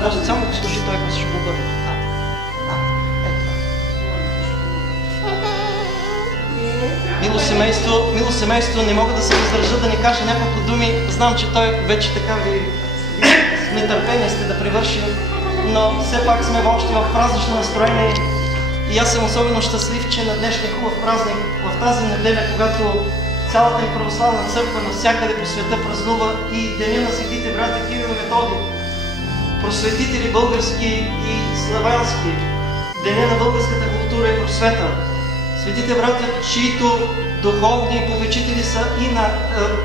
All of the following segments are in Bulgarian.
просто само го служи, той после ще го обърне. Мило семейство, не мога да се въздържа да ни кажа няколко думи. Знам, че той вече така ви с нетърпение сте да привърши, но все пак сме още в празнично настроение и аз съм особено щастлив, че на днешния хубав празник, в тази неделя, когато цялата ни православна църква навсякъде по света празнува и деня на светите братя Кирил и Методий, просветители български и славянски, деня на българската култура и просвета. Светите братя, чието духовни попечители са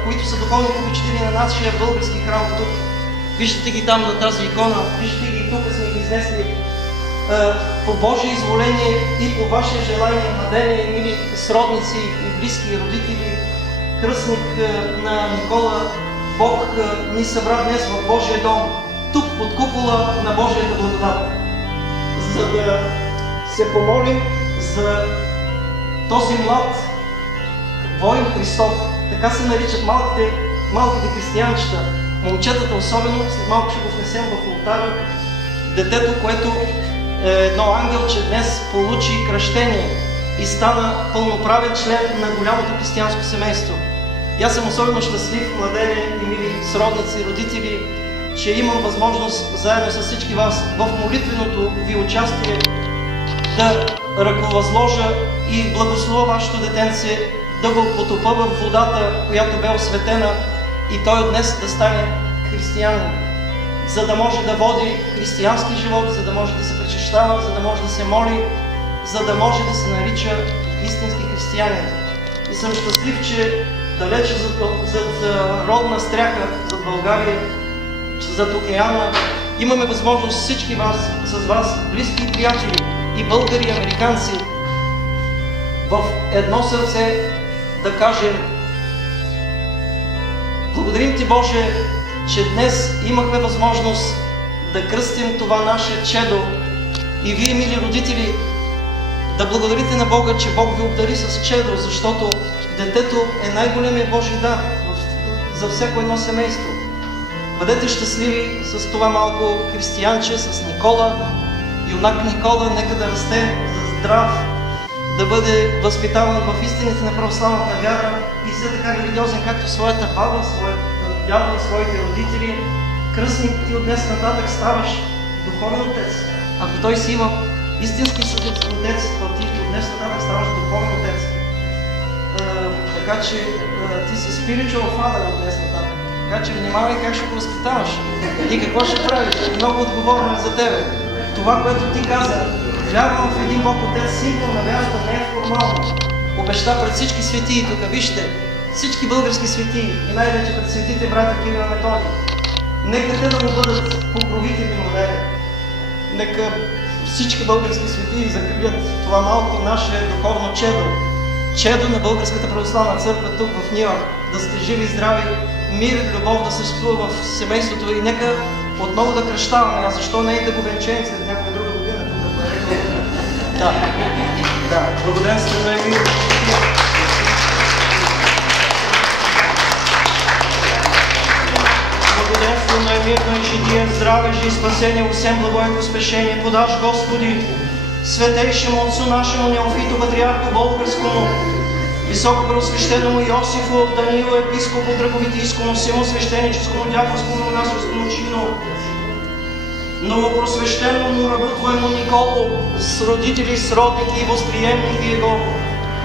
които са духовни попечители на нашия български храм тук. Виждате ги там на тази икона, виждате ги тук сме ги изнесли. По Божие изволение и по ваше желание, младени, мили сродници и близки родители, кръстник на Никола, Бог ни събра днес в Божия дом, тук под купола на Божията благодат, за да се помолим за този млад воин Христов. Така се наричат малките християнчета, момчетата особено. След малко ще го внесем в олтара. Детето, което е едно ангелче, днес получи кръщение и стана пълноправен член на голямото християнско семейство. И аз съм особено щастлив, младени и мили сродници, родители, че имам възможност заедно с всички вас в молитвеното ви участие да ръковъзложа и благословя вашето детенце, да го потопа в водата, която бе осветена, и той днес да стане християнин, за да може да води християнски живот, за да може да се причащава, за да може да се моли, за да може да се нарича истински християнин. И съм щастлив, че далече зад родна стряха, зад България, зад океана, имаме възможност всички с вас, близки и приятели, и българи, и американци, в едно сърце да кажем: благодарим Ти, Боже, че днес имахме възможност да кръстим това наше чедо, и Вие, мили родители, да благодарите на Бога, че Бог Ви обдари с чедо, защото детето е най-големият Божий дар за всяко едно семейство. Бъдете щастливи с това малко християнче, с Никола, юнак Никола, нека да расте здрав, да бъде възпитаван в истините на православната вяра и все така религиозен, както своята баба, своят дядо и своите родители. Кръстник, ти от днес нататък ставаш духовен отец. Ако той си има истински отец, то ти от днес нататък ставаш духовен отец. Така че ти си spiritual father от днес нататък. Така че внимавай как ще го възпитаваш и какво ще правиш. Много отговорно е за тебе. Това, което ти каза, вярвам в един Бог Отец, символ на вярата не е формално. Обеща пред всички светии, тук вижте, всички български светии и най-вече пред светите брата Кирил и Методий. Нека те да му бъдат покровители младени. Нека всички български светии закрепят това малко наше духовно чедо. Чедо на Българската православна църква тук в Нью-Йорк. Да сте живи и здрави, мир и любов да съществува в семейството и нека отново да кръщаваме. А защо не и да го венчаем след някоя друга година тук да поедем? Да, благоденствено е мир. Благоденствено е мирно и житие, здраве и спасение, всем благо и поспешение подаш, Господи, Светейшему Отцу нашему Неофиту, Патриарху Българскому, Високопреосвещеному Йосифу, Даниилу, епископу Драговитийскому, всему священическому, дяконскому, монашескому чину, новопросвещеному рабу Твоему Николу, с родители, сродники и възприемники Его,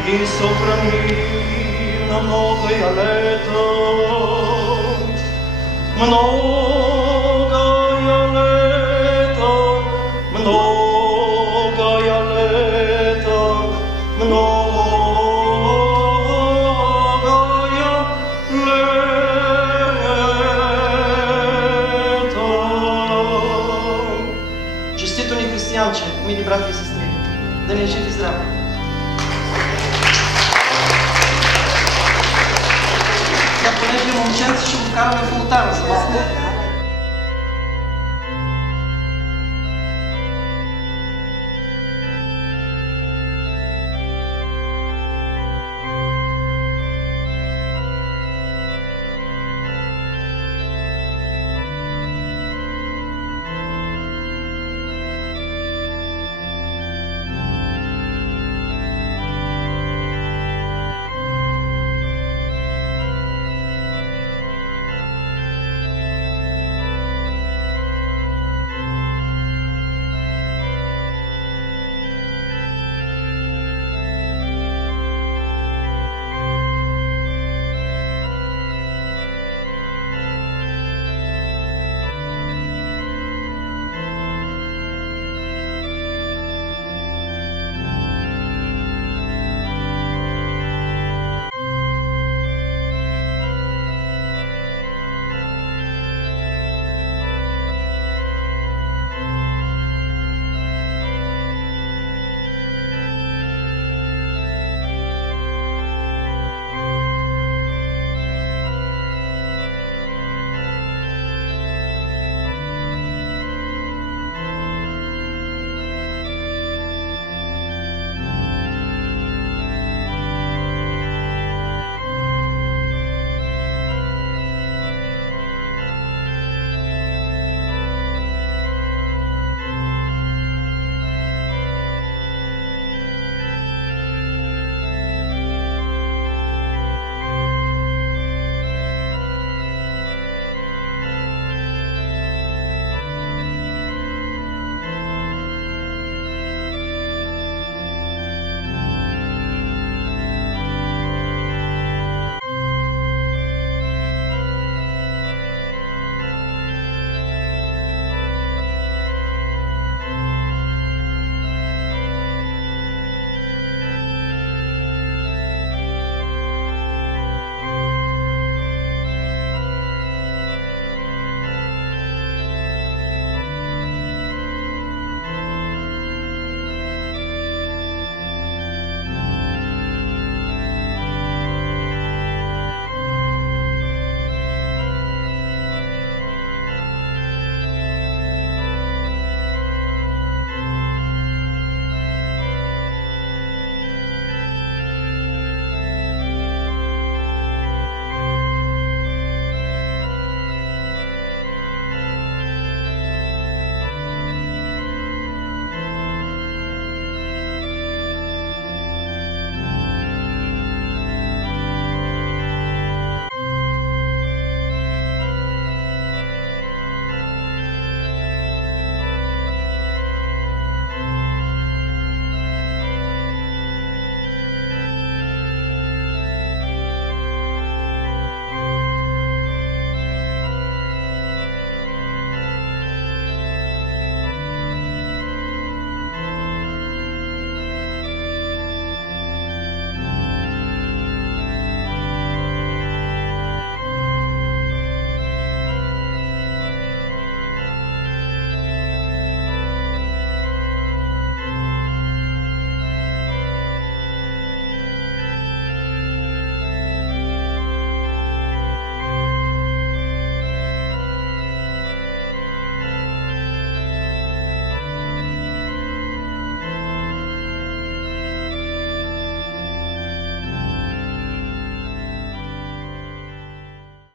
и сохрани на многое лето, многое лето, многое лето, многое лето. Честито ни християнче, мили брати и сестри, да ни е жив и здрав. Да, понеже момченце ще го караме в олтара за малко.